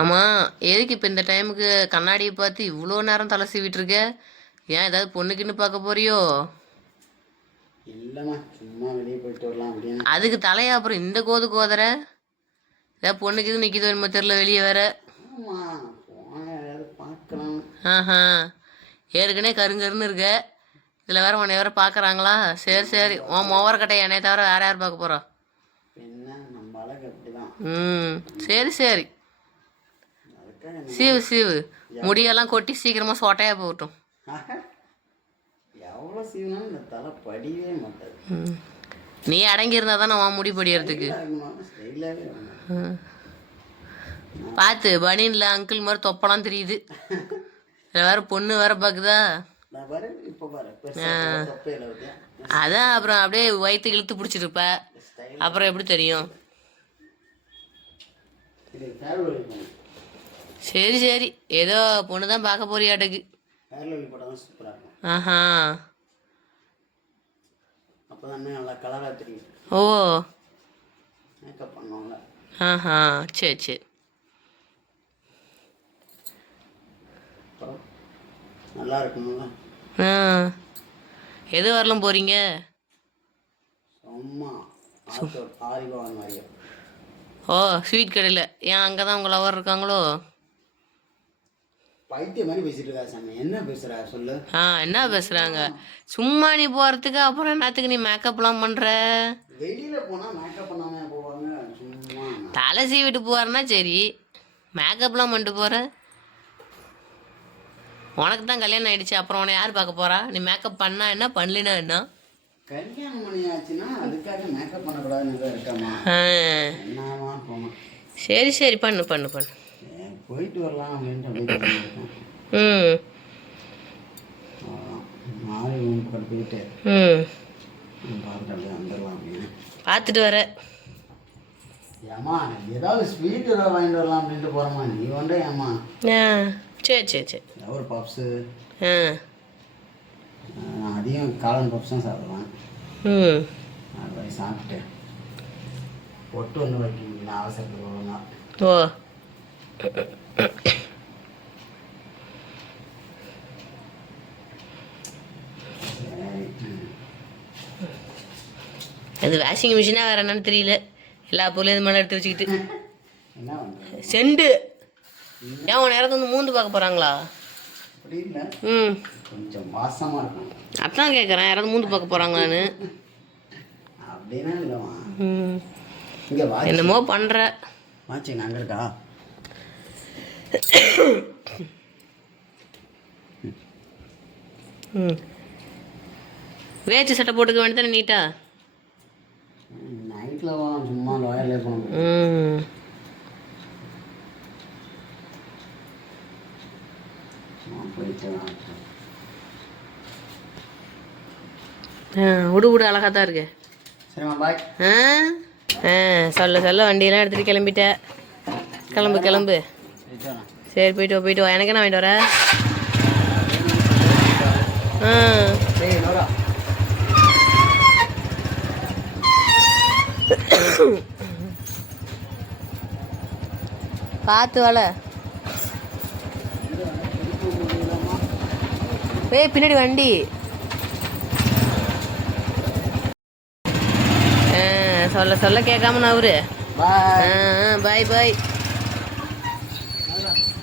ஆமாம், எதுக்கு இப்போ இந்த டைமுக்கு கண்ணாடியை பார்த்து இவ்வளோ நேரம் தலை சீவிட்டு இருக்க? ஏன் ஏதாவது பொண்ணுக்குன்னு பார்க்க போறியோ? இல்லைம்மா, சும்மா வெளியே போயிட்டு வரலாம் அப்படின்னு. அதுக்கு தலையா அப்புறம் இந்த கோதுற? ஏதாவது பொண்ணுக்கு இது நிற்கிது என்னமோ தெரில வெளியே வேற. ஆமாம், போன ஏதாவது பார்க்கலாம். ஆஹா, ஏற்கனவே கருங்கருன்னு இருக்க, இதில் வேற உன்னை வேற பார்க்குறாங்களா? சரி சரி, உன் மோவர கட்டை என்னைய தவிர வேற யார் பார்க்க போகிறா? என்ன நம்ம அழகு அப்படிதான். சரி சரி, சீவு சீவு, முடியெல்லாம் கொட்டி சீக்கிரமாக சொட்டையாக போகட்டும். எவ்வளோ சீவனாலும் இந்த தலை படியவே மாட்டாது. நீ அடங்கி இருந்தா தானே உன் முடி படியறதுக்கு. பார்த்து பனியன்ல அங்கிள் மாதிரி தொப்பலாம் தெரியுது. இதில் வேற பொண்ணு வேற பார்க்குதா? அதான் அப்புறம் அப்படியே வயிற்று இழுத்து பிடிச்சிருப்ப, அப்புறம் எப்படி தெரியும்? சரி சரி, ஏதோ பொண்ணு தான் பார்க்க போறியாட்டுக்கு. ஆஹா, நல்லா கலராக தெரியும். ஓ, மேக்கப் பண்ணுவாங்க. ஆஹா, சரி சரி. நல்லா இருக்கணும்ல. எது வரலாம் போறீங்க? சும்மா ஆரிபவன் மாதிரியா? ஓ, ஸ்வீட் கடையில். ஏன் அங்கே தான் உங்கள் லவர் இருக்காங்களோ? பைத்திய மாதிரி பேசிட்டு இருக்கா சாமி. என்ன பேசுறா சொல்லு. என்ன பேசுறாங்க? சும்மா நீ போறதுக்கு அப்புறம் என்னத்துக்கு நீ மேக்கப்லாம் பண்ற? வெளியில போனா மேக்கப் பண்ணாம போவாங்க. சும்மா தலை சீவிட்டு போறனா சரி, மேக்கப்லாம் பண்ணிட்டு போற? உனக்கு தான் கல்யாணம் ஆயிடுச்சு, அப்புறம் உன்னை யார் பார்க்க போறா? நீ மேக்கப் பண்ணா என்ன, பண்ணலினா என்ன? கல்யாணம் பண்ணியாச்சுன்னா அதுக்காக மேக்கப் பண்ணக்கூடாதுன்னு இருக்காமா? என்னமா போமா. சரி சரி, பண்ணு பண்ணு பண்ணு. போயிட்டு வரலாம் அப்படின்ட்டு மாறி ரூம் போயிட்டு பார்த்துட்டு அப்படியே வந்துடலாம் அப்படின்னு பார்த்துட்டு வர. ஏம்மா ஏதாவது ஸ்வீட் ஏதாவது வாங்கிட்டு வரலாம் அப்படின்ட்டு போகிறோம்மா. நீ வந்து ஏம்மா? சரி சரி சரி. ஒரு பப்ஸு. நான் அதிகம் காளான் பப்ஸ் தான் சாப்பிடுவேன். அது போய் சாப்பிட்டு ஒட்டு ஒன்று வைக்கணும் அவசரத்துக்கு ஒழுங்கா. ஓ, அது வாஷிங் மிஷினா வேற என்னன்னு தெரியல, எல்லா பொருளையும் இது மேலே எடுத்து வச்சுக்கிட்டு. செண்டு ஏன் உன் நேரத்தை வந்து மூந்து பார்க்க போறாங்களா? கொஞ்சம் வாசமா இருக்கும். அதான் கேட்குறேன், யாராவது மூந்து பார்க்க போறாங்களான்னு. அப்படின்னா இல்லைம்மா, என்னமோ பண்ற. வாட்சிங் அங்கே இருக்கா? வேச்சு சட்டை போட்டுக்க வேண்டியதானே நீட்டா? நைட்டில் சும்மா லோயர்லே போகணும். விடு விடு, அழகா தான் இருக்கு. சரிம்மா, பாய். சொல்ல சொல்ல வண்டியெல்லாம் எடுத்துகிட்டு கிளம்பிட்ட. கிளம்பு கிளம்பு. சரி, போயிட்டு வா போயிட்டு வா. எனக்கு என்ன வாங்கிட்டு வர? பார்த்து வாழ. பின்னாடி வண்டி. சொல்ல சொல்ல கேட்காம நான் அவரு. பாய் பாய்.